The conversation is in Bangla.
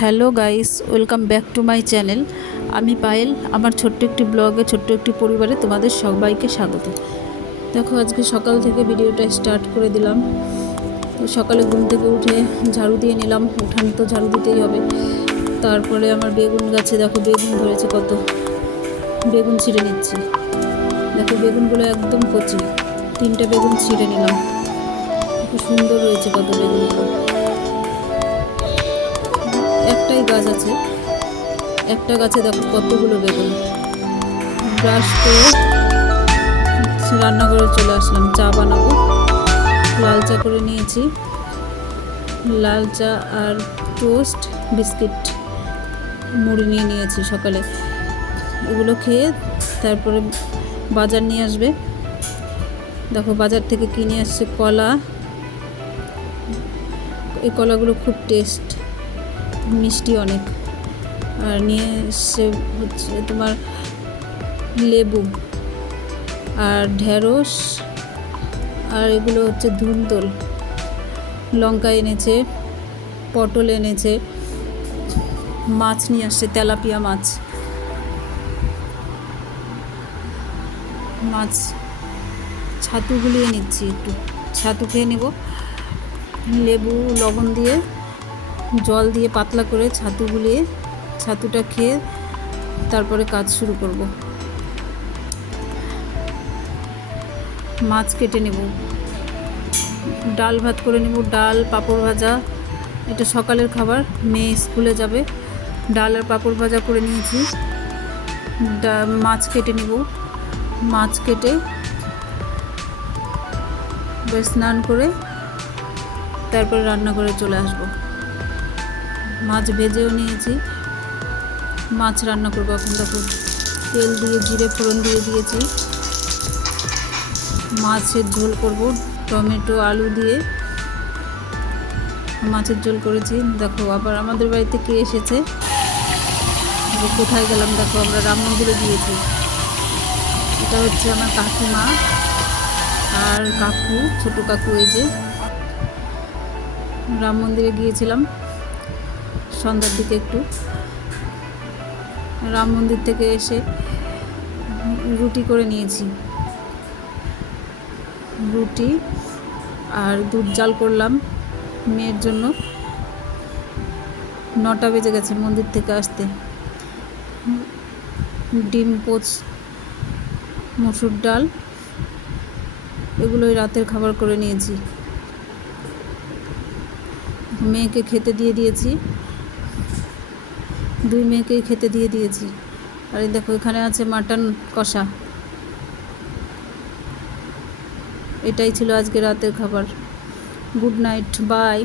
Hello guys, welcome back to my channel. আমি পায়েল, আমার ছোট্ট একটি ব্লগে, ছোট্ট একটি পরিবারে তোমাদের সবাইকে স্বাগত। দেখো, আজকে সকাল থেকে ভিডিওটা স্টার্ট করে দিলাম। তো সকালে ঘুম থেকে উঠে ঝাড়ু দিয়ে নিলাম, উঠান তো ঝাড়ু দিতেই হবে। তারপরে আমার বেগুন গাছে, দেখো বেগুন ধরেছে কত। বেগুন ছিঁড়ে নিচ্ছি। দেখো, বেগুনগুলো একদম কচি। তিনটা বেগুন ছিঁড়ে নিলাম। খুব সুন্দর রয়েছে কত বেগুনগুলো। একটাই গাছ আছে। একটা গাছে দেখো কতগুলো বেগুন। ব্রাশ করে রান্নাঘরে চলে আসলাম। চা বানাবো। লাল চা করে নিয়েছি। লাল চা আর টোস্ট বিস্কিট, মুড়ি নিয়ে নিয়েছি সকালে। এগুলো খেয়ে তারপরে বাজার নিয়ে আসবে। দেখো বাজার থেকে কিনে আসছে কলা। এই কলাগুলো খুব টেস্ট মিষ্টি অনেক। আর নিয়ে এসছে হচ্ছে তোমার লেবু আর ঢেঁড়স আর এগুলো হচ্ছে ধুন্দল লঙ্কা এনেছে, পটল এনেছে, মাছ নিয়ে আসছে, তেলাপিয়া মাছ। মাছ ছাতু গুলিয়ে নিচ্ছি একটু। ছাতু খেয়ে নেব। লেবু, লবণ দিয়ে জল দিয়ে পাতলা করে ছাতু গুলিয়ে ছাতুটা খেয়ে তারপরে কাজ শুরু করব। মাছ কেটে নেব। ডাল ভাত করে নেব। ডাল, পাঁপড় ভাজা, এটা সকালের খাবার, মেয়ে স্কুলে যাবে। ডাল আর পাঁপড় ভাজা করে নিয়েছি। মাছ কেটে নেব। মাছ কেটে স্নান করে তারপরে রান্নাঘরে চলে আসব। মাছ ভেজেও নিয়েছি। মাছ রান্না করব এখন, দেখো। তেল দিয়ে, জিরে ফোড়ন দিয়ে দিয়েছি। মাছের ঝোল করব, টমেটো, আলু দিয়ে। মাছের ঝোল করেছি। দেখো, আবার আমাদের বাড়িতে কে এসেছে? কোথায় গেলাম? দেখো, আমরা রাম মন্দিরে গিয়েছি। এটা হচ্ছে আমার কাকিমা আর কাকু, ছোট কাকু এই যে। রাম মন্দিরে গিয়েছিলাম। সন্ধ্যার দিকে একটু। রাম মন্দির থেকে এসে রুটি করে নিয়েছি। রুটি আর দুধ জাল করলাম মেয়ের জন্য। নটা বেজে গেছে মন্দির থেকে আসতে। ডিম, পোচ, মসুর ডাল, এগুলোই রাতের খাবার করে নিয়েছি। মেয়েকে খেতে দিয়ে দিয়েছি। দুই মেয়েকেই খেতে দিয়ে দিয়েছি। আর এই দেখো, এখানে আছে মাটন কষা। এটাই ছিল আজকে রাতের খাবার। Good night, bye.